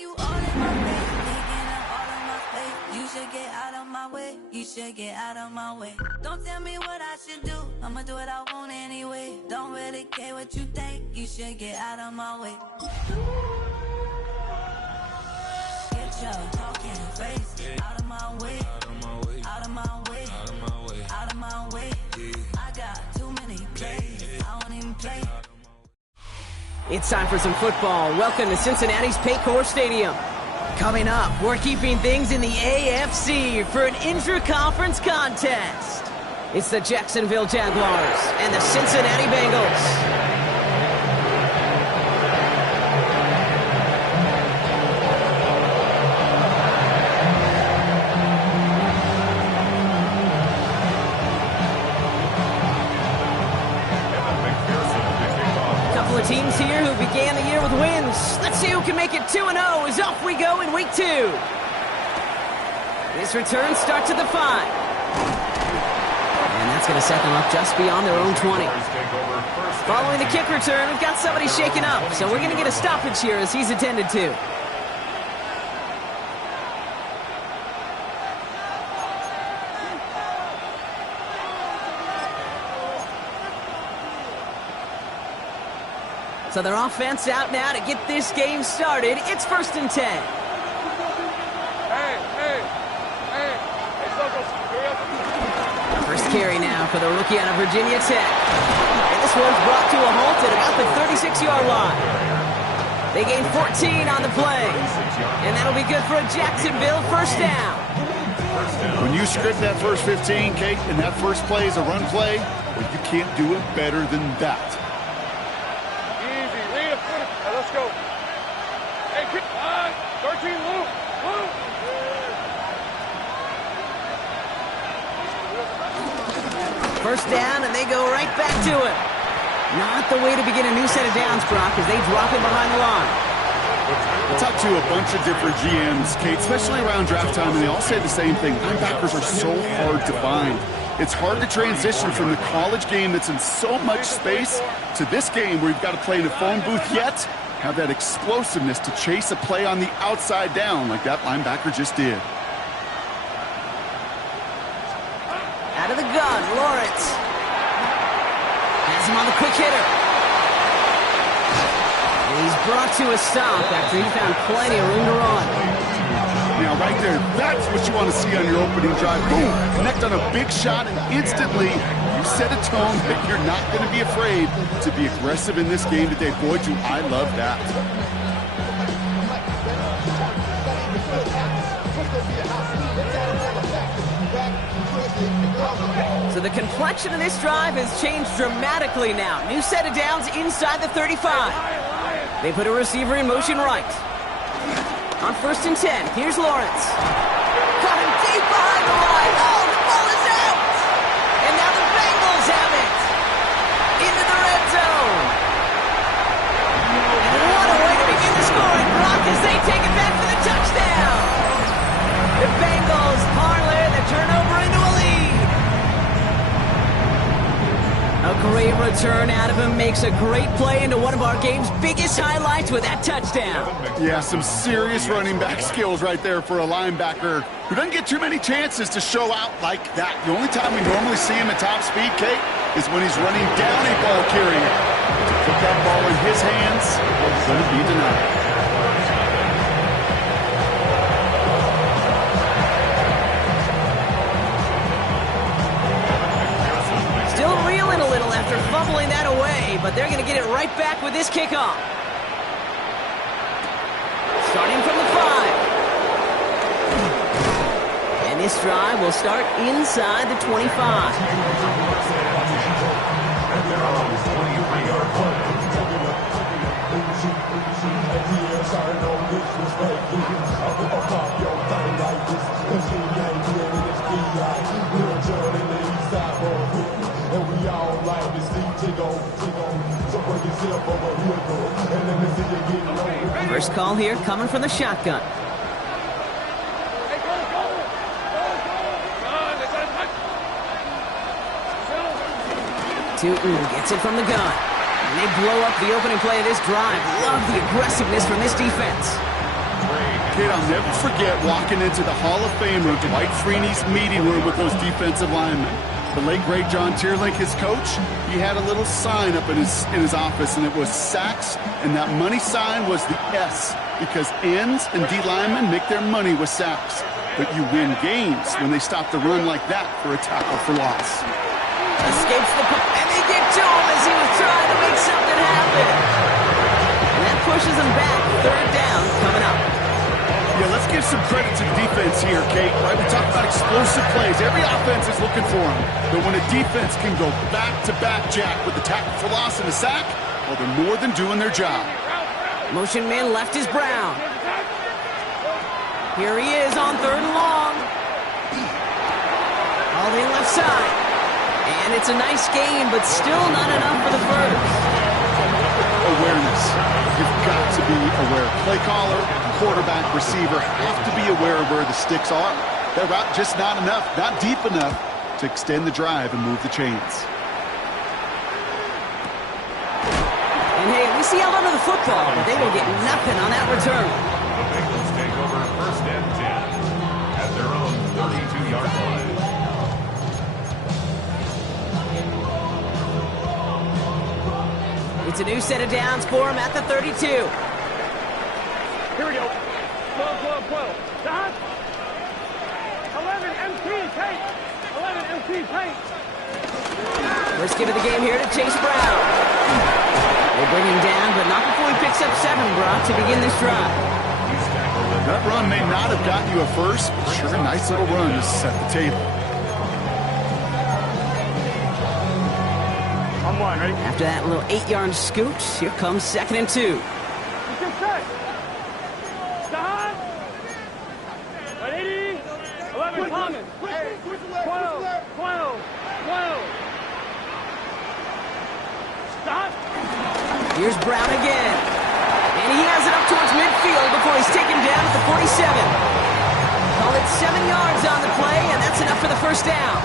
you all in my face, taking up all of my space. You should get out of my way, you should get out of my way. Don't tell me what I should do, I'ma do what I want anyway. Don't really care what you think, you should get out of my way. Get your talking face out of my way, out of my way, out of my way, out of my way. I got too many plays, I don't even play. It's time for some football. Welcome to Cincinnati's Paycor Stadium. Coming up, we're keeping things in the AFC for an intra-conference contest. It's the Jacksonville Jaguars and the Cincinnati Bengals. Teams here who began the year with wins. Let's see who can make it 2-0 as off we go in week 2. This return starts at the 5. And that's going to set them up just beyond their own 20. Following the kick return, we've got somebody shaken up, so we're going to get a stoppage here as he's attended to. So their offense out now to get this game started. It's 1st and 10. First carry now for the rookie out of Virginia Tech. And this one's brought to a halt at about the 36-yard line. They gain 14 on the play. And that'll be good for a Jacksonville first down. When you script that first 15, Kate, and that first play is a run play, well, you can't do it better than that. Let's go. Hey, 13, Luke. First down, and they go right back to it. Not the way to begin a new set of downs, Brock, as they drop it behind the line. I talked to a bunch of different GMs, Kate, especially around draft time, and they all say the same thing. Linebackers are so hard to find. It's hard to transition from the college game that's in so much space to this game where you've got to play in a phone booth, yet have that explosiveness to chase a play on the outside down like that linebacker just did. Out of the gun, Lawrence. Has him on the quick hitter. And he's brought to a stop after he found plenty of room to run. Now, right there, that's what you want to see on your opening drive. Boom! Connect on a big shot, and instantly you set a tone that you're not going to be afraid to be aggressive in this game today. Boy, do I love that. So the complexion of this drive has changed dramatically now. New set of downs inside the 35. They put a receiver in motion right. On 1st and 10, here's Lawrence. Caught him deep behind the line. Oh, the ball is out! And now the Bengals have it. Into the red zone. And what a way to begin the scoring, Brock, as they take it back for the touchdown. The Bengals parlay the turnover into a lead. A great return out of him, makes a great play into one of our game's biggest highlights with that touchdown. Yeah, some serious running back skills right there for a linebacker who doesn't get too many chances to show out like that. The only time we normally see him at top speed, Kate, is when he's running down a ball carrier. To put that ball in his hands, it's going to be denied. After fumbling that away, but they're going to get it right back with this kickoff. Starting from the 5. And this drive will start inside the 25. First call here coming from the shotgun. Tootin gets it from the gun. And they blow up the opening play of this drive. Love the aggressiveness from this defense. Kid, I'll never forget walking into the Hall of Famer Dwight Freeney's meeting room with those defensive linemen. The late, great John Tierlink, his coach, he had a little sign up in his office, and it was sacks, and that money sign was the S, because ends and D linemen make their money with sacks. But you win games when they stop the run like that for a tackle for loss. Escapes the and they get to him as he was trying to make something happen. And that pushes him back. Third down coming up. Yeah, let's give some credit to the defense here, Kate. Right, we talk about explosive plays. Every offense is looking for them. But when a defense can go back-to-back, Jack, with the tackle for loss and a sack, well, they're more than doing their job. Motion man left is Brown. Here he is on third and long. All in left side. And it's a nice game, but still not enough for the first. Awareness. You've got to be aware. Play caller, quarterback, receiver have to be aware of where the sticks are. That route just not enough, not deep enough to extend the drive and move the chains. And hey, at least he held onto the football, but they will get nothing on that return. The Bengals take over first and 10 at their own 32-yard line. It's a new set of downs for him at the 32. Here we go. 12. Dot. 11 MT paint. 11 MT paint. First give of the game here to Chase Brown. They bring him down, but not before he picks up 7, Brock, to begin this drive. That run may not have gotten you a first, but sure a nice little run to set the table. I'm one, ready? After that little 8-yard scoot, here comes 2nd and 2. Get set. Dot. 80. 11 Thomas. 12. Stop. Here's Brown again. And he has it up towards midfield before he's taken down at the 47. Call it 7 yards on the play, and that's enough for the first down.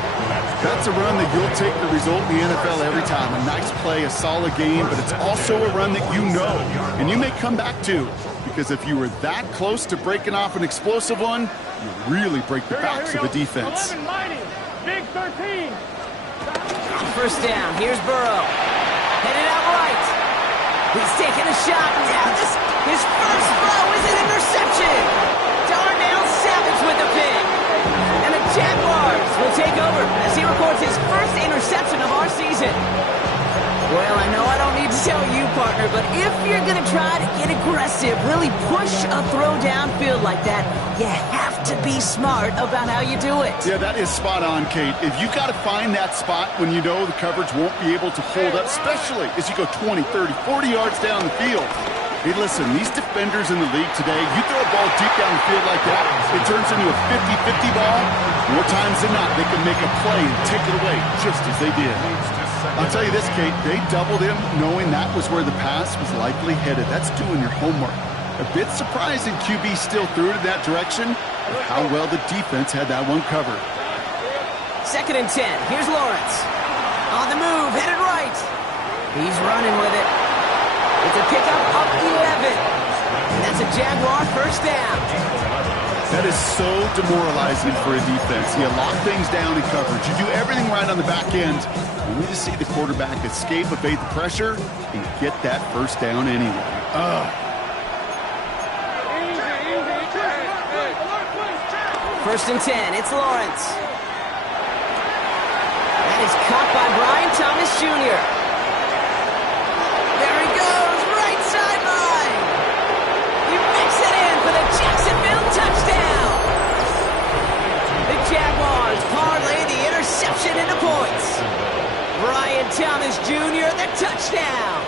That's a run that you'll take the result in the NFL every time. A nice play, a solid game, but it's also a run that you know, and you may come back to. Because if you were that close to breaking off an explosive one, you really break the backs of the defense. 11 Mighty. Big 13. First down, here's Burrow. Headed out right. He's taking a shot. Yeah, his first throw is an interception. Darnell Savage with the pick. And the Jaguars will take over as he records his first interception of our season. Well, I know I don't need to tell you, partner, but if you're going to try to get aggressive, really push a throw downfield like that, you have to be smart about how you do it. Yeah, that is spot on, Kate. If you got to find that spot when you know the coverage won't be able to hold up, especially as you go 20, 30, 40 yards down the field. Hey, listen, these defenders in the league today, you throw a ball deep down the field like that, it turns into a 50-50 ball. More times than not, they can make a play and take it away just as they did. I'll tell you this, Kate, they doubled him knowing that was where the pass was likely headed. That's doing your homework. A bit surprising QB still threw it in that direction, but how well the defense had that one covered. 2nd and 10. Here's Lawrence. On the move, headed right. He's running with it. It's a pickup of 11. And that's a Jaguar first down. That is so demoralizing for a defense. You lock things down in coverage. You do everything right on the back end. You need to see the quarterback escape, evade the pressure, and get that first down anyway. First and 10. It's Lawrence. That is caught by Brian Thomas Jr. There he goes, right sideline. He makes it in for the Jacksonville touchdown. The Jaguars parlay the interception into points. Brian Thomas Jr., the touchdown.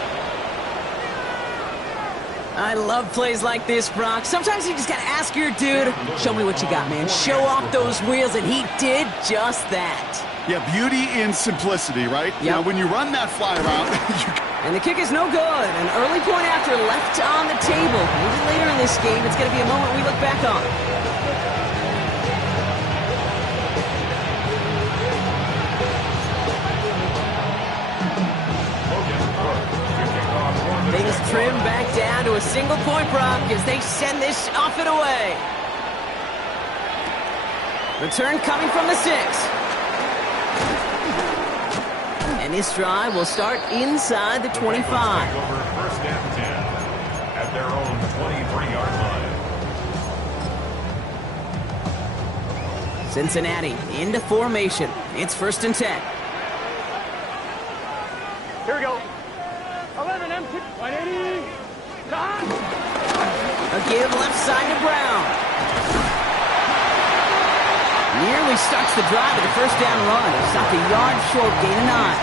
I love plays like this, Brock. Sometimes you just got to ask your dude, show me what you got, man. Show off those wheels, and he did just that. Yeah, beauty in simplicity, right? Yep. Now, when you run that fly route, And the kick is no good. An early point after left on the table. Maybe later in this game, it's going to be a moment we look back on. Things trim back down to a single point, Brock, as they send this off and away. Return coming from the 6. And this drive will start inside the 25. Over first and 10 at their own 23-yard line. Cincinnati into formation. It's first and 10. Here we go. 11 empty. 180. A give left side to Brown. Nearly starts the drive with a first down run. Stopped a yard short, gain of 9.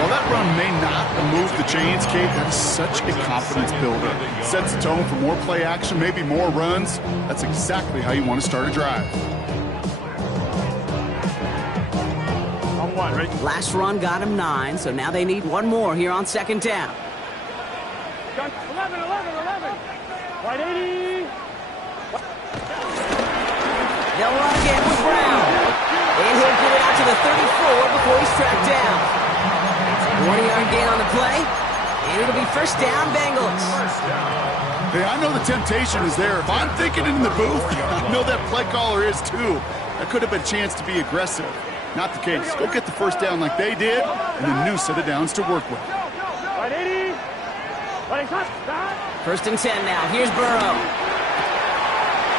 While that run may not move the chains, Kate, that is such a confidence builder. Sets the tone for more play action, maybe more runs. That's exactly how you want to start a drive. On one, right? Last run got him 9, so now they need one more here on second down. 11, 180. They'll run again with Brown. And he'll get it out to the 34 before he's tracked down. 1-yard gain on the play, and it'll be first down, Bengals. Hey, I know the temptation is there. If I'm thinking it in the booth, I know that play caller is too. That could have been a chance to be aggressive. Not the case. Go get the first down like they did, and a new set of downs to work with. 180. First and 10 now. Here's Burrow.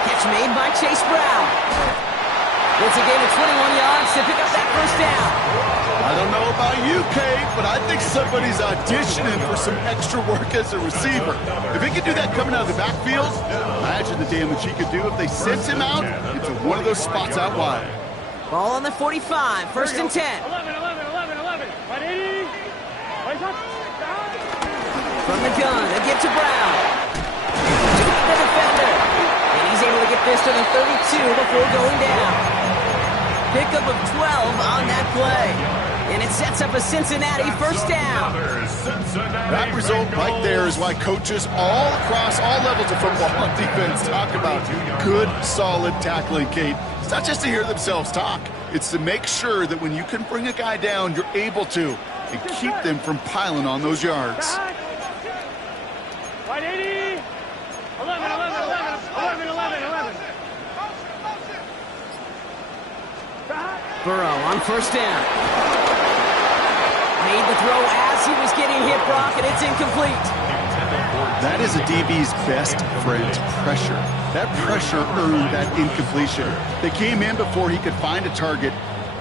Catch made by Chase Brown. It's a gain of 21 yards to pick up that first down. I don't know about you, Kate, but I think somebody's auditioning for some extra work as a receiver. If he could do that coming out of the backfield, imagine the damage he could do if they sent him out into one of those spots out wide. Ball on the 45. First and 10. 11. 180. From the gun, a get to Brown. The defender. And he's able to get this to the 32 before going down. Pickup of 12 on that play. And it sets up a Cincinnati first down. That result right there is why coaches all across all levels of football and defense talk about good, solid tackling, Kate. It's not just to hear themselves talk. It's to make sure that when you can bring a guy down, you're able to, and keep them from piling on those yards. 180. 11. Burrow on first down. Made the throw as he was getting hit, Brock, and it's incomplete. That is a DB's best friend, pressure. That pressure earned that incompletion. They came in before he could find a target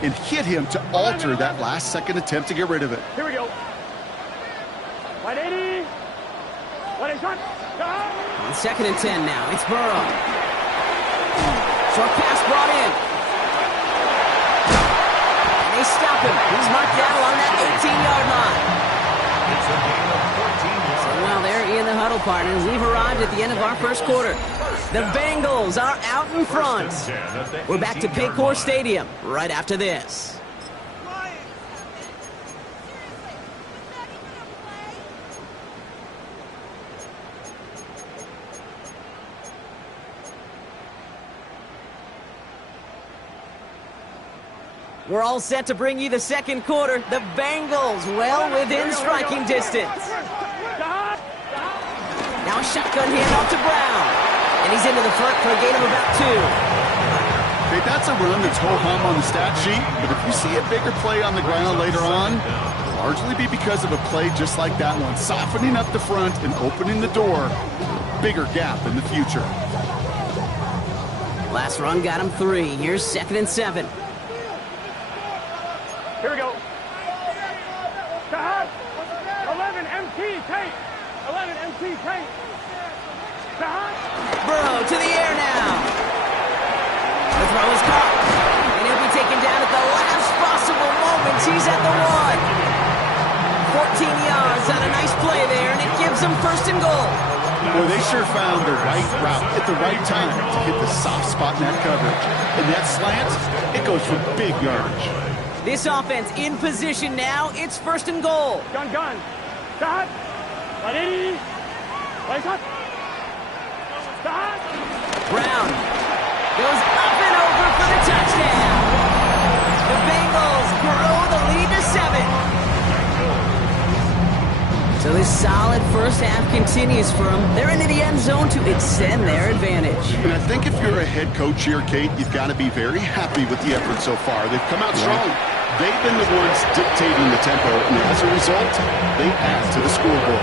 and hit him to alter that last-second attempt to get rid of it. Here we go. 180. On second and 10 now, it's Burrow. Short pass brought in. And they stop him. He's marked down along that 18-yard line. So while they're in the huddle, partners, we've arrived at the end of our first quarter. The Bengals are out in front. We're back to Paycor Stadium right after this. We're all set to bring you the second quarter. The Bengals well within striking distance. Now a shotgun handoff to Brown. And he's into the front for a gain of about 2. Okay, that's a run that's ho-hum on the stat sheet, but if you see a bigger play on the ground later on, it'll largely be because of a play just like that one, softening up the front and opening the door. Bigger gap in the future. Last run got him 3. Here's second and 7. Here we go. 11 MT take. 11 MT take. Burrow to the air now. The throw is caught. And he'll be taken down at the last possible moment. He's at the 1. 14 yards on a nice play there, and it gives them first and goal. Boy, they sure found the right route at the right time to hit the soft spot in that coverage. And that slant, it goes for big yardage. This offense in position now. It's first and goal. Gun. Start. 180. Start. Brown goes up and over for the touchdown. The Bengals grow the lead to 7. So this solid first half continues for them. They're into the end zone to extend their advantage. And I think if you're a head coach here, Kate, you've got to be very happy with the effort so far. They've come out strong. They've been the ones dictating the tempo, and as a result, they add to the scoreboard.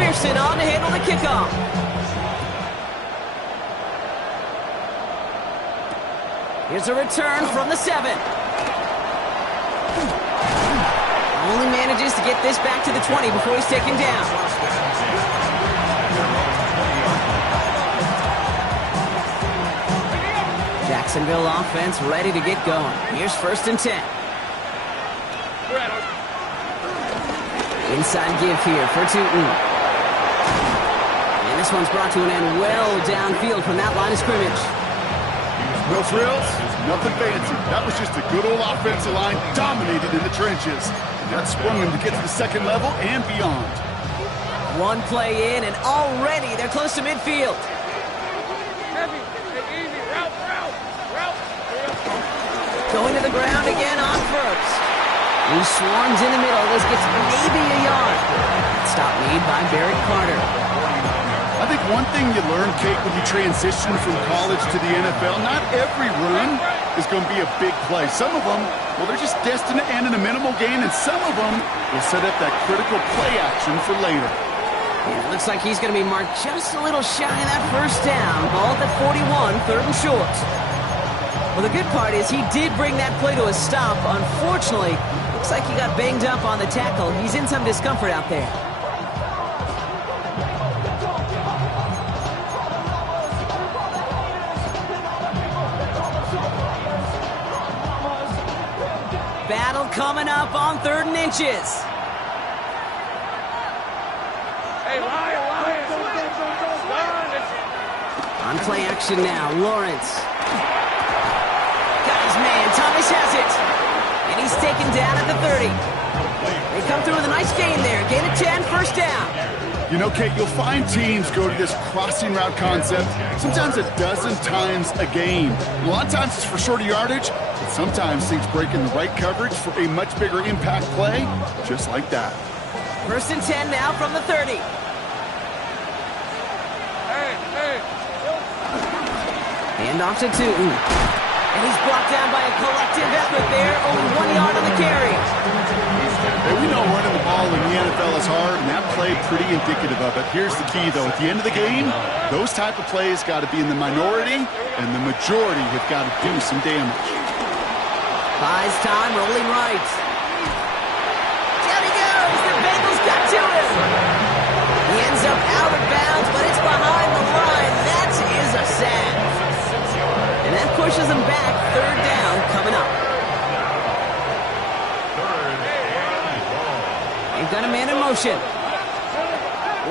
Pearson on to handle the kickoff. Here's a return from the 7. Only manages to get this back to the 20 before he's taken down. Jacksonville offense ready to get going. Here's 1st and 10. Inside give here for Tootin. And this one's brought to an end well downfield from that line of scrimmage. No frills, nothing fancy. That was just a good old offensive line dominated in the trenches. And that sprung them to get to the second level and beyond. One play in, and already they're close to midfield. Heavy, easy, route. Going to the ground again on first. He swarms in the middle. This gets maybe a yard. Stop made by Barrett Carter. I think one thing you learn, Kate, when you transition from college to the NFL, not every run is going to be a big play. Some of them, well, they're just destined to end in a minimal gain, and some of them will set up that critical play action for later. Yeah, it looks like he's going to be marked just a little shy of that first down. Ball at 41, 3rd and short. Well, the good part is he did bring that play to a stop. Unfortunately, looks like he got banged up on the tackle. He's in some discomfort out there. Battle coming up on 3rd and inches. Hey, Lion. On play action now, Lawrence. Got his man, Thomas has it. And he's taken down at the 30. They come through with a nice gain there. Gain of 10, 1st down. You know, Kate, you'll find teams go to this crossing route concept sometimes a dozen times a game. A lot of times it's for shorter yardage, but sometimes things break in the right coverage for a much bigger impact play, just like that. 1st and 10 now from the 30. Hand off to Tootin. And he's brought down by a collective effort there. Only 1 yard on the carry. Hey, we know running the ball in the NFL is hard, and that play pretty indicative of it. Here's the key, though. At the end of the game, those type of plays got to be in the minority, and the majority have got to do some damage. Buys time, rolling right. Down he goes. The Bengals got to him. He ends up out of bounds, but it's behind the line. That is a sack. And that pushes them back. 3rd down coming up. They've got a man in motion.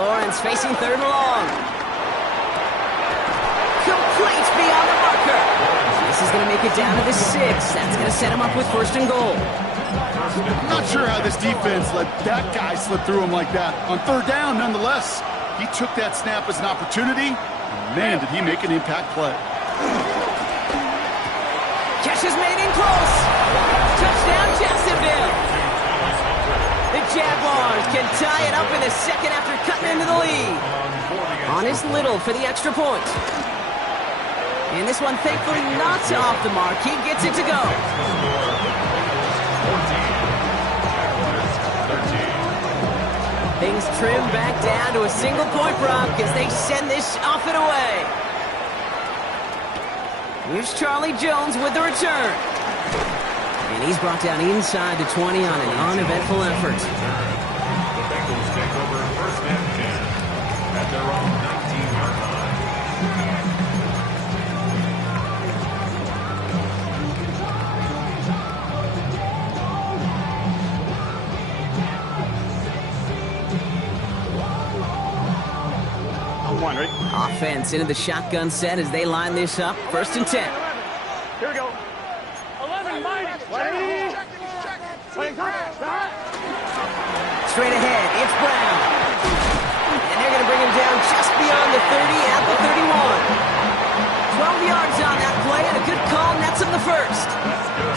Lawrence facing 3rd and long. Complete beyond the marker. This is going to make it down to the 6. That's going to set him up with 1st and goal. I'm not sure how this defense let that guy slip through him like that. On 3rd down, nonetheless, he took that snap as an opportunity. And man, did he make an impact play. Catch is made in close. Touchdown, Jacksonville. The Jaguars can tie it up in the 2nd after cutting into the lead. On his Little for the extra point. And this one thankfully not off the mark. He gets it to go. Things trim back down to a single-point prop as they send this off and away. Here's Charlie Jones with the return. And he's brought down inside the 20 on an uneventful effort. The Bengals take over 1st and 10 at their own 19-yard line. One, right? Offense into the shotgun set as they line this up. 1st and 10. Here we go. 11, Mike. Straight ahead, it's Brown. And they're going to bring him down just beyond the 30 at the 31.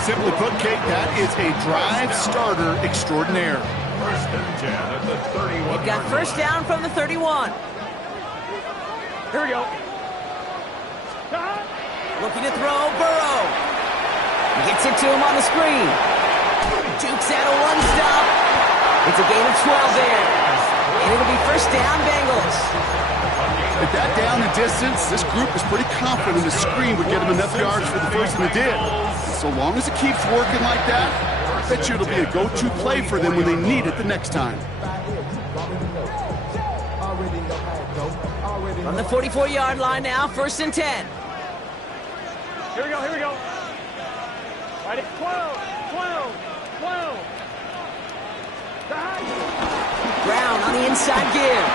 Simply put, Kate, that is a drive starter extraordinaire. First and 10 at the 31. They've got first down from the 31. Here we go. Looking to throw, Burrow. Gets it to him on the screen. Jukes out a one-stop. It's a gain of 12 there. And it'll be first down, Bengals. With that down and distance, this group is pretty confident the screen would get them enough yards for the first, and it did. So long as it keeps working like that, I bet you it'll be a go-to play for them when they need it the next time. From the 44-yard line now, first and 10. Here we go, here we go. Right, 12, 12, 12. Brown on the inside give.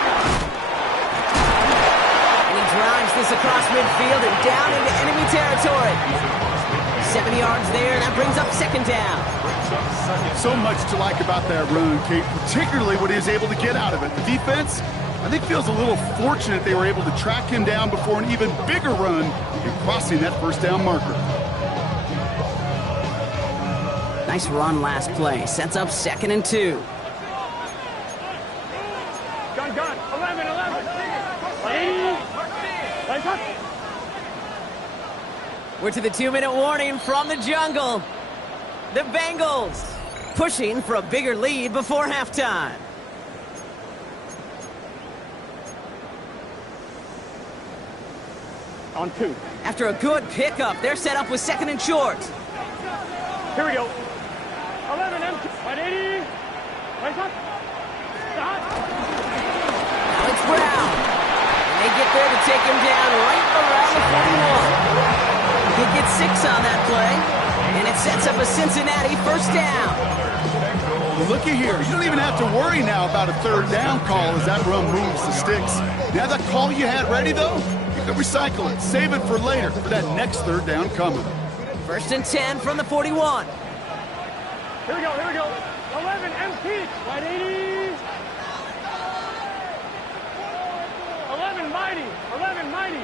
And he drives this across midfield and down into enemy territory. 7 yards there, and that brings up second down. So much to like about that run, Kate, particularly what he was able to get out of it. The defense, I think, feels a little fortunate they were able to track him down before an even bigger run in crossing that first down marker. Nice run last play. Sets up second and 2. Gun, 11, 11. We're to the 2-minute warning from the jungle. The Bengals pushing for a bigger lead before halftime. On 2. After a good pickup, they're set up with second and short. Here we go. 11, empty. Right, 80. Right, touch. Now it's Brown. And they get there to take him down right around the 41. He gets 6 on that play, and it sets up a Cincinnati first down. Looky here. You don't even have to worry now about a third down call as that run moves the sticks. Now that call you had ready, though, you can recycle it. Save it for later for that next third down coming. First and 10 from the 41. Here we go, here we go. 11, empty. Right, 80. 11, mighty. 11, mighty.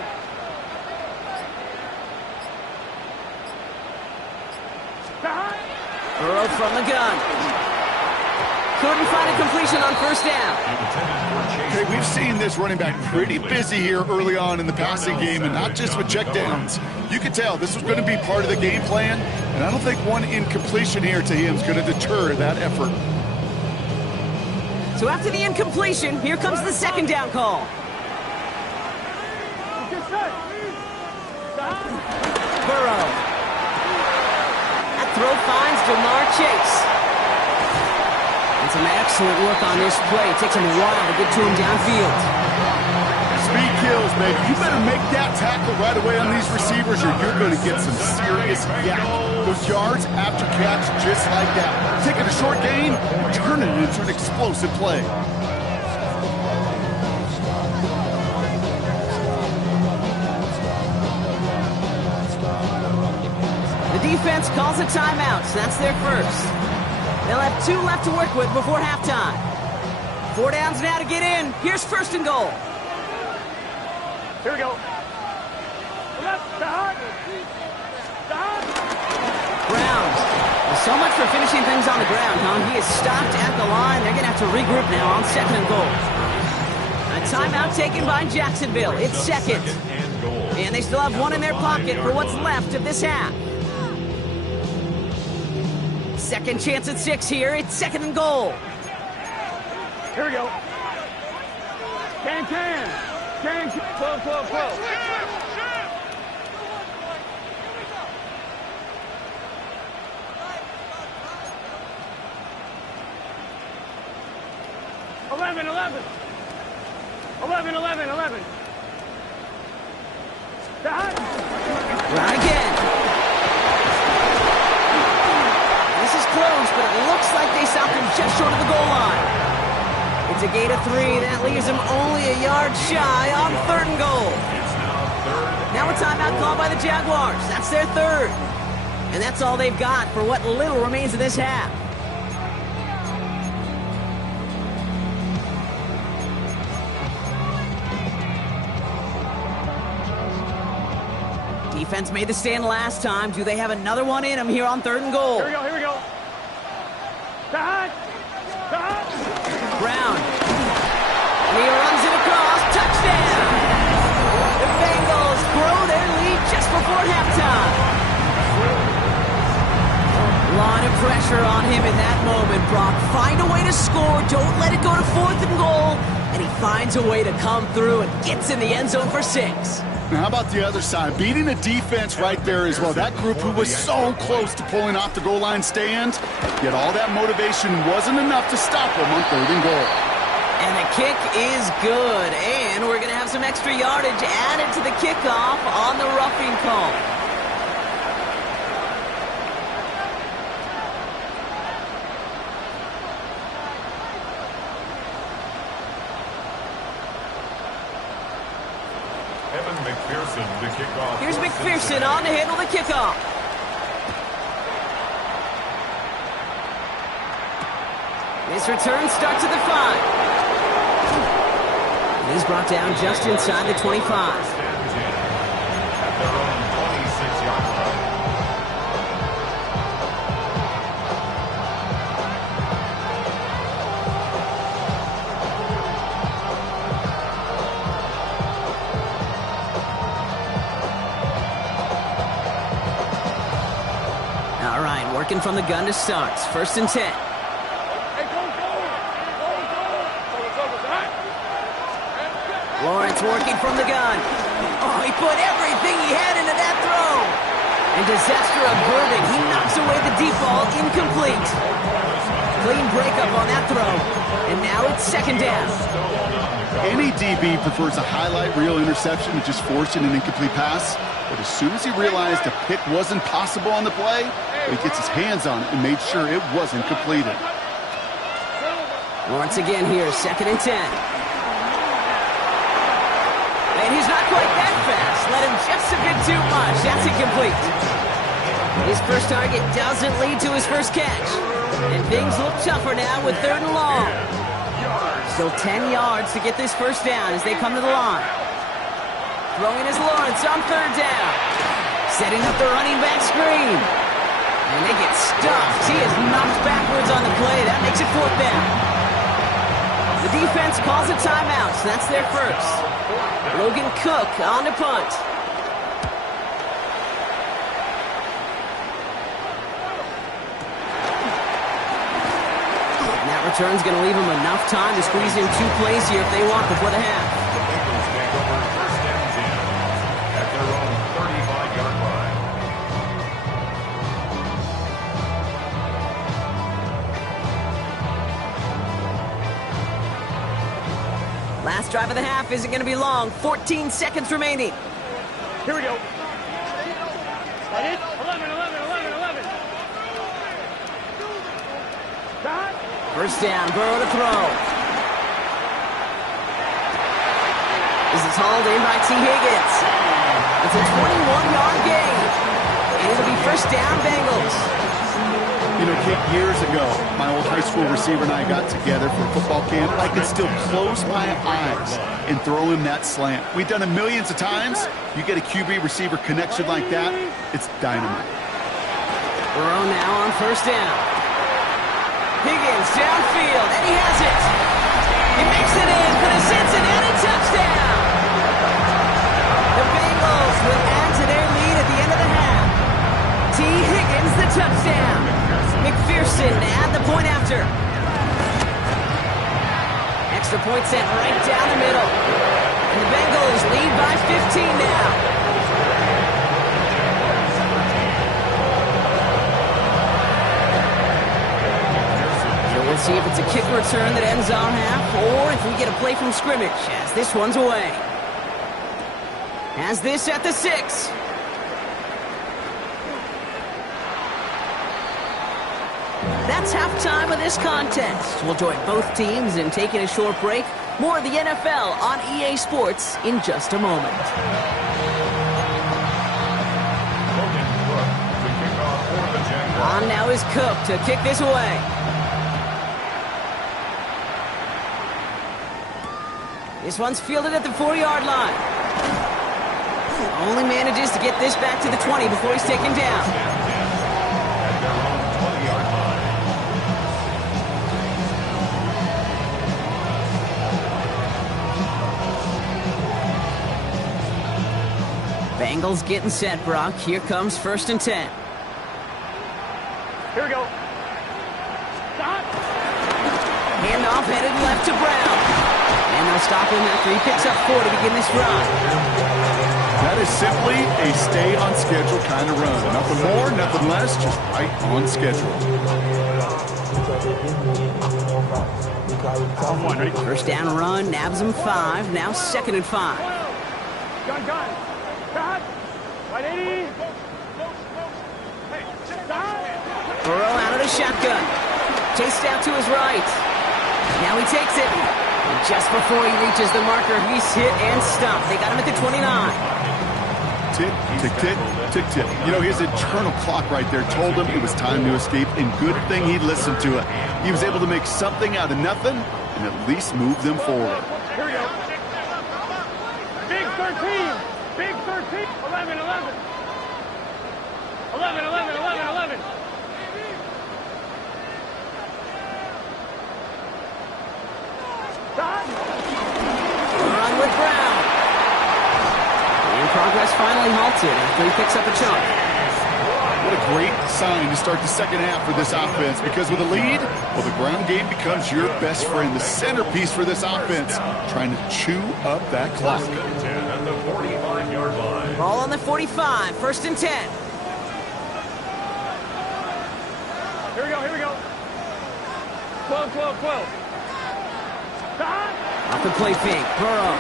Burrow from the gun. Couldn't find a completion on first down. Okay, we've seen this running back pretty busy here early on in the passing game, and not just with checkdowns. You could tell this was going to be part of the game plan, and I don't think one incompletion here to him is going to deter that effort. So after the incompletion, here comes the second down call. Burrow. That throw finds Jamar Chase. And some excellent work on this play. It takes him a while to get to him downfield. Speed kills, baby. You better make that tackle right away on these receivers or you're going to get some serious yak. Those yards after catch just like that. Taking a short gain and turning it into an explosive play. The defense calls a timeout, so that's their first. They'll have 2 left to work with before halftime. 4 downs now to get in. Here's first and goal. Here we go. Left, Brown. Well, so much for finishing things on the ground, huh? He is stopped at the line. They're going to have to regroup now on second and goal. A timeout taken by Jacksonville. It's second. And they still have 1 in their pocket for what's left of this half. Second chance at 6 here. It's second and goal. Here we go. Can. 12, 12, 12. Eleven. 11. Run again. This is close, but it looks like they stopped him just short of the goal line. It's a gain of 3. That leaves him only a yard shy on third and goal. Now a timeout called by the Jaguars. That's their third. And that's all they've got for what little remains of this half. Defense made the stand last time. Do they have another one in them here on 3rd and goal? Here we go, here we go. Cut! Cut! Brown. And he runs it across. Touchdown! The Bengals grow their lead just before halftime. A lot of pressure on him in that moment, Brock. Find a way to score. Don't let it go to 4th and goal. And he finds a way to come through and gets in the end zone for 6. Now, how about the other side? Beating the defense right there as well. That group who was so close to pulling off the goal line stand, yet all that motivation wasn't enough to stop them on 3rd and goal. And the kick is good. And we're going to have some extra yardage added to the kickoff on the roughing call. McPherson to kick off. Here's McPherson on to handle the kickoff. This return starts at the 5. It is brought down just inside the 25. At their own 26-yard line. All right, working from the gun to start. 1st and 10. Lawrence working from the gun. Oh, he put everything he had into that throw. And disaster averted. He knocks away the deep ball, incomplete. Clean breakup on that throw. And now it's 2nd down. Any DB prefers a highlight reel interception to just forcing an incomplete pass. But as soon as he realized a pick wasn't possible on the play, he gets his hands on it and made sure it wasn't completed. Lawrence again here, 2nd and 10. And he's not quite that fast. Let him just a bit too much. That's incomplete. His first target doesn't lead to his first catch. And things look tougher now with 3rd and long. Still 10 yards to get this first down as they come to the line. Throwing is Lawrence on 3rd down. Setting up the running back screen. And they get stuffed. He is knocked backwards on the play. That makes it 4th down. The defense calls a timeout, so that's their first. Logan Cook on to punt. And that return's going to leave them enough time to squeeze in 2 plays here if they want before the half. The Bengals take over 1st and 10 at their own 35-yard line. Last drive of the half isn't going to be long. 14 seconds remaining. Here we go. 11, 11, 11, 11. Cut. First down, Burrow to throw. This is hauled in by T. Higgins. It's a 21-yard gain. And it'll be first down, Bengals. You know, Kate, years ago, my old high school receiver and I got together for a football camp. I could still close my eyes and throw him that slant. We've done it millions of times. You get a QB receiver connection like that, it's dynamite. Burrow now on first down. Higgins downfield, and he has it. He makes it in for the Cincinnati touchdown. The Bengals will add to their lead at the end of the half. T. Higgins, the touchdown. McPherson to add the point after. Extra point sent right down the middle. And the Bengals lead by 15 now. So we'll see if it's a kick return that ends on half, or if we get a play from scrimmage as this one's away. Has this at the 6. That's halftime of this contest. We'll join both teams in taking a short break. More of the NFL on EA Sports in just a moment. On now is Cook to kick this away. This one's fielded at the 4-yard line. Only manages to get this back to the 20 before he's taken down. At their own 20-yard line. Bengals getting set, Brock. Here comes 1st and 10. Here we go. Stop. Handoff headed left to Brown. And they'll stop him after he picks up 4 to begin this drive. That is simply a stay on schedule kind of run. Nothing more, nothing less, just right on schedule. On one, ready? First down run, nabs him 5. Now 2nd and 5. Gun. Stop. Right 80. Hey, stop. Burrow out of the shotgun. Chased out to his right. Now he takes it. And just before he reaches the marker, he's hit and stopped. They got him at the 29. Tick, tick, tick, tick, tick. You know, his internal clock right there told him it was time to escape, and good thing he listened to it. He was able to make something out of nothing and at least move them forward. Here we go. Big 13. Big 13. 11. 11. Stop. Run with Brown. And progress finally halted after he picks up a chunk. What a great sign to start the second half for this offense, because with a lead, well, the ground game becomes your best friend, the centerpiece for this offense, trying to chew up that clock. 1st and 10 at the 45-yard line. Ball on the 45, 1st and 10. Here we go. 12. Stop. Off the play fake, Burrow.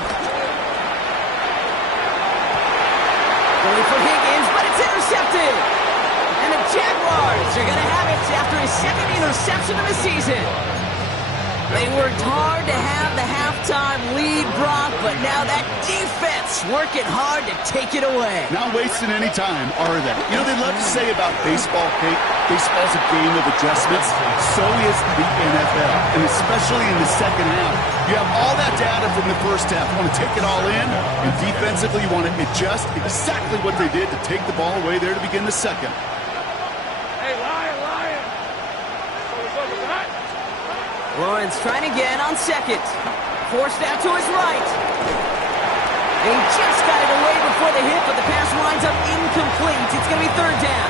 Going for Higgins, but it's intercepted. And the Jaguars are going to have it after his 2nd interception of the season. They worked hard to have the halftime lead, Brock, but now that defense working hard to take it away. Not wasting any time, are they? You know, they love to say about baseball, Kate, baseball's a game of adjustments. So is the NFL, and especially in the second half. You have all that data from the first half. You want to take it all in, and defensively you want to adjust exactly what they did to take the ball away there to begin the second. Hey, Lion. Lawrence trying again on 2nd. Forced out to his right. He just got it away before the hit, but the pass winds up incomplete. It's going to be 3rd down.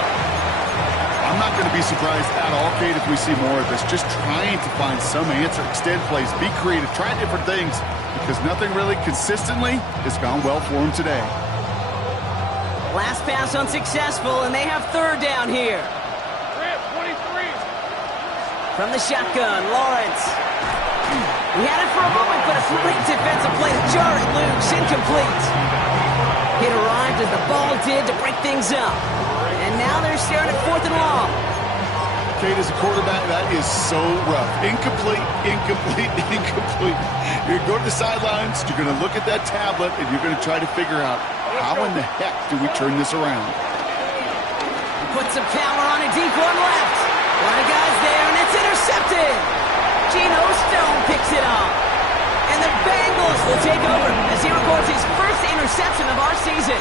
I'm not going to be surprised at all, Kate, if we see more of this. Just trying to find some answer, extend plays, be creative, try different things, because nothing really consistently has gone well for him today. Last pass unsuccessful, and they have 3rd down here. 23. From the shotgun, Lawrence. He had it for a moment, but a great defensive play to jar it loose, incomplete. It arrived as the ball did to break things up. And now they're staring at 4th and long. Kate, as a quarterback, that is so rough. Incomplete. You're going to go to the sidelines, you're going to look at that tablet, and you're going to try to figure out, how in the heck do we turn this around? Put some power on a deep one left. A lot of guys there, and it's intercepted. Geno Stone picks it up. And the Bengals will take over as he records his first interception of our season.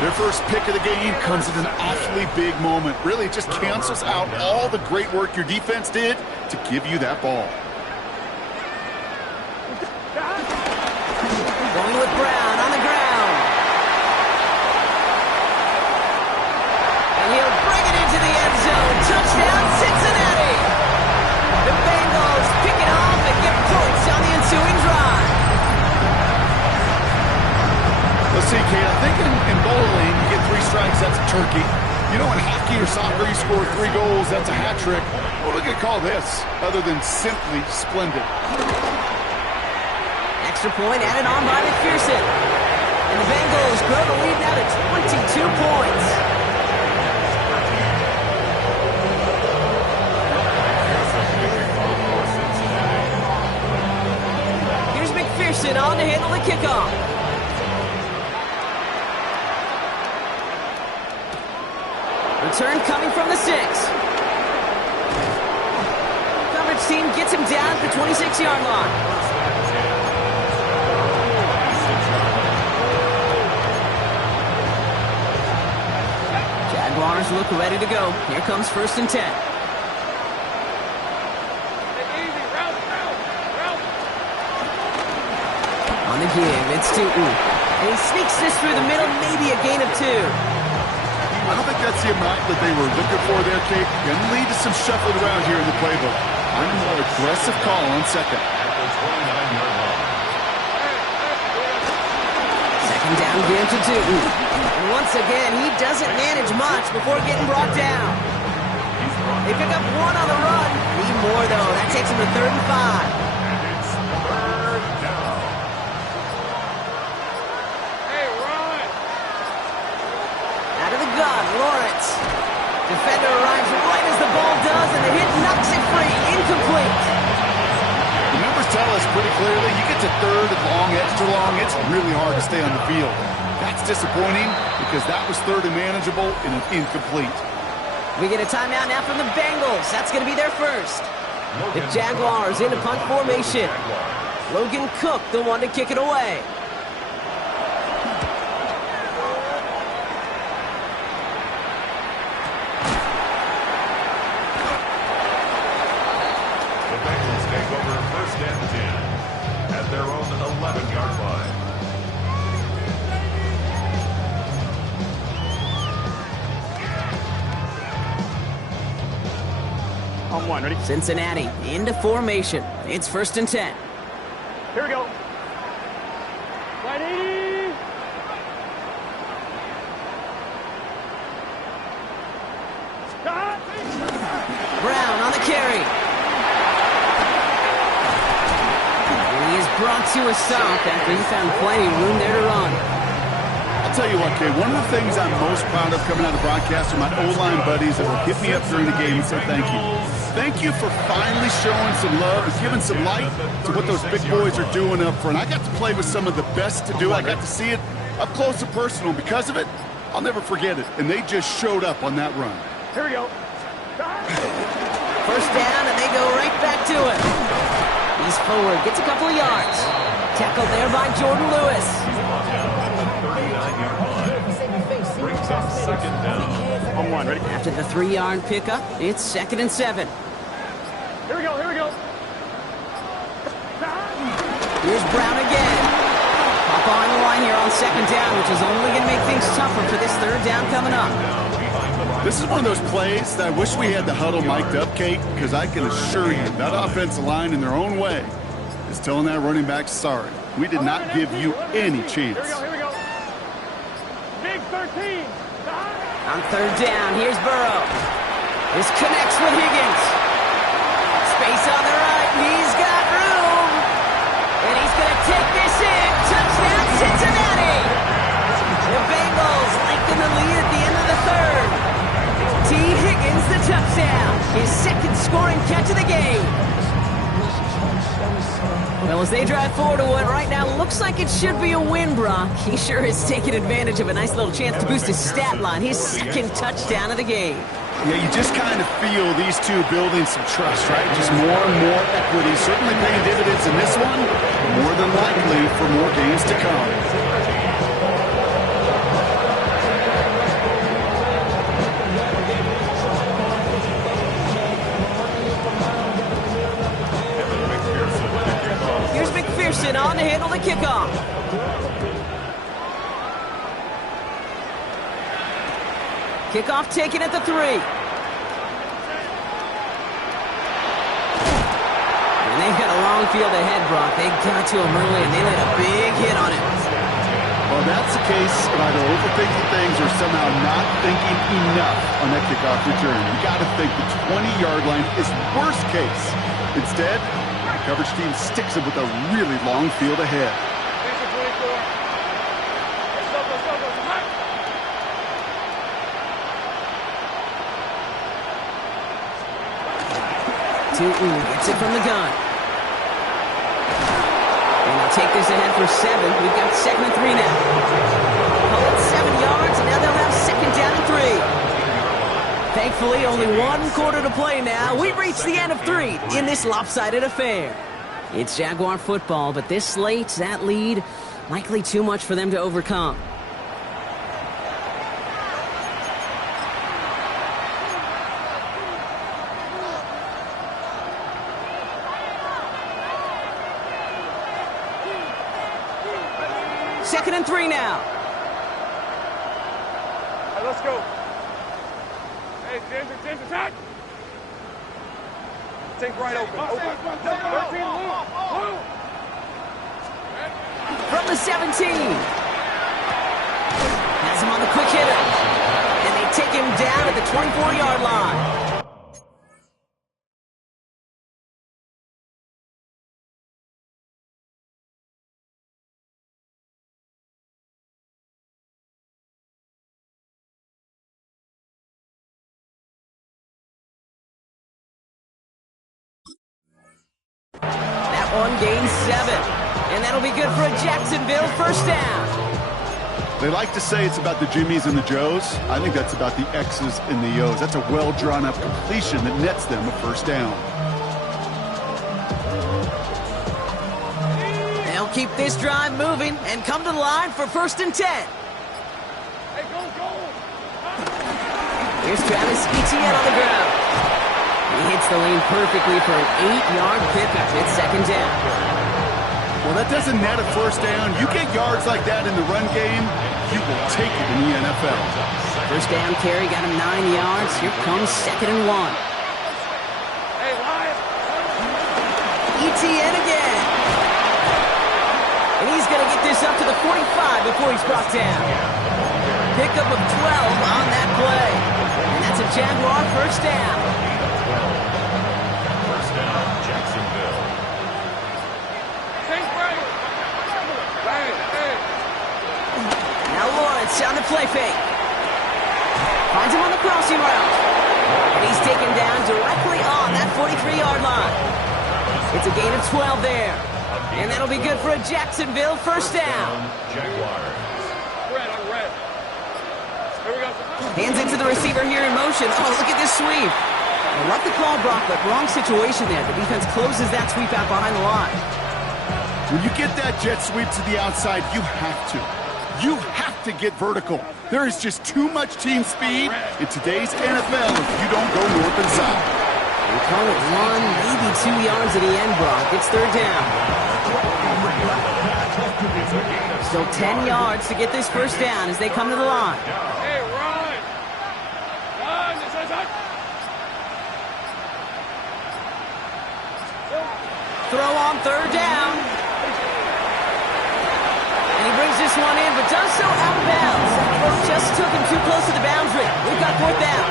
Their first pick of the game comes at an awfully big moment. Really, it just cancels out all the great work your defense did to give you that ball. Going with Brown on the ground. And he'll bring it into the end zone. Touchdown, Cincinnati. The Bengals pick it off and get points on the ensuing drive. Let's see, Kate, I think in bowling, you get 3 strikes, that's a turkey. You know, in hockey or soccer, you score 3 goals, that's a hat trick. What are we going to call this, other than simply splendid? Extra point added on by McPherson. And the Bengals grow the lead now to 22 points. Here's McPherson on to handle the kickoff. Return coming from the 6. Coverage team gets him down at the 26-yard line. Jaguars look ready to go. Here comes 1st and 10. On the give, it's Tootin. And he sneaks this through the middle, maybe a gain of 2. I don't think that's the amount that they were looking for there, Kate. Going to lead to some shuffling around here in the playbook. I'm a more aggressive call on 2nd. At the 29-yard line. Second down, give to Tootin. And once again, he doesn't manage much before getting brought down. They pick up 1 on the run. Need more, though. That takes him to 3rd and 5. And it's 3rd down. Out of the gun, Lawrence. Defender arrives right as the ball does, and the hit knocks it free. Incomplete. The numbers tell us pretty clearly, you get to 3rd and long, extra long, it's really hard to stay on the field. That's disappointing because that was 3rd and manageable and an incomplete. We get a timeout now from the Bengals. That's going to be their first. The Jaguars into punt formation. Logan Cook, the one to kick it away. The Bengals take over 1st and 10 at their own 11-yard line. On 1, ready? Cincinnati into formation. It's 1st and 10. Here we go. Right 80. Stop. Brown on the carry. And he is brought to a stop after he found plenty of room there to run. I'll tell you what, Kate, one of the things I'm most proud of coming out of broadcast are my O-line buddies that will hit me up during the game and say thank you. Thank you for finally showing some love and giving some light to what those big boys are doing up front. I got to play with some of the best to do. I got to see it up close and personal. Because of it, I'll never forget it. And they just showed up on that run. Here we go. First down, and they go right back to it. He's forward, gets a couple of yards. Tackled there by Jordan Lewis. 39-yard line. Brings up 2nd down. On 1, ready? After the 3-yard pickup, it's 2nd and 7. Here we go, here we go. Here's Brown again. Pop on the line here on 2nd down, which is only going to make things tougher for this 3rd down coming up. This is one of those plays that I wish we had the huddle mic'd up, Kate, because I can assure you that offensive line in their own way is telling that running back, sorry, we did not give you any chance. Here we go. Big 13. On 3rd down, here's Burrow. This connects with Higgins. Space on the right, he's got room. And he's going to take this in. Touchdown, Cincinnati. The Bengals lengthen the lead at the end of the 3rd. T. Higgins, the touchdown. His 2nd scoring catch of the game. Well, as they drive forward to what right now looks like it should be a win, Brock, he sure is taking advantage of a nice little chance to boost his stat line. His 2nd touchdown of the game. Yeah, you just kind of feel these two building some trust, right? Just more and more equity. Certainly paying dividends in this one, more than likely for more games to come. On to handle the kickoff. Kickoff taken at the 3. And they've got a long field ahead, Brock. They got to him early, and they laid a big hit on him. Well, that's the case of either overthinking things or somehow not thinking enough on that kickoff return. You got to think the 20-yard line is worst case. Instead, coverage team sticks him with a really long field ahead. Tootin gets it from the gun. And they'll take this ahead for 7. We've got 2nd and 3 now. Call it 7 yards, and now they'll have 2nd down and 3. Thankfully, only 1 quarter to play now. We've reached the end of 3 in this lopsided affair. It's Jaguar football, but this late, that lead, likely too much for them to overcome. 2nd and 3 now. All right, let's go. Hey, James, attack! Take right open. 13, Lou. From the 17. Has him on the quick hitter. And they take him down at the 24-yard line. That one gains 7. And that'll be good for a Jacksonville first down. They like to say it's about the Jimmies and the Joes. I think that's about the X's and the O's. That's a well-drawn-up completion that nets them a first down. They'll keep this drive moving and come to the line for 1st and 10. Hey, go! Here's Travis Etienne on the ground. He hits the lane perfectly for an 8-yard pickup. It's 2nd down. Well, that doesn't net a first down. You get yards like that in the run game, you will take it in the NFL. First down carry got him 9 yards. Here comes 2nd and 1. Hey, Lion! Etienne again. And he's going to get this up to the 45 before he's brought down. Pickup of 12 on that play. And that's a Jaguar first down. First down, Jacksonville. Now Lawrence on the play fake. Finds him on the crossing route. And he's taken down directly on that 43-yard line. It's a gain of 12 there. And that'll be good for a Jacksonville first down. Jaguars. Red. Here we go. Hands into the receiver here in motion. Oh, look at this sweep. I love the call, Brock, but wrong situation there. The defense closes that sweep out behind the line. When you get that jet sweep to the outside, you have to. You have to get vertical. There is just too much team speed in today's NFL if you don't go north and south. We call it 1, maybe 2 yards at the end, Brock. It's 3rd down. Still 10 yards to get this first down as they come to the line. Hey, run! Throw on 3rd down. And he brings this one in, but does so out of bounds. That throw just took him too close to the boundary. We've got 4th down.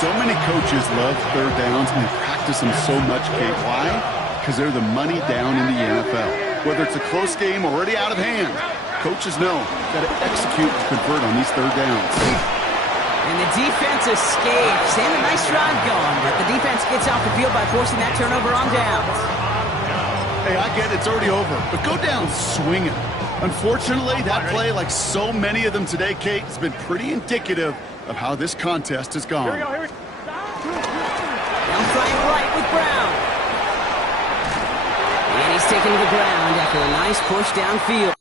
So many coaches love 3rd downs and practice them so much, Kate. Why? Because they're the money down in the NFL. Whether it's a close game or already out of hand, coaches know got to execute and convert on these 3rd downs. And the defense escapes. And a nice drive going, but the defense gets off the field by forcing that turnover on downs. Hey, I get it, it's already over, but go down swinging. Unfortunately, that play, like so many of them today, Kate, has been pretty indicative of how this contest has gone. Here we go. Now trying right with Brown. And he's taken to the ground after a nice push downfield.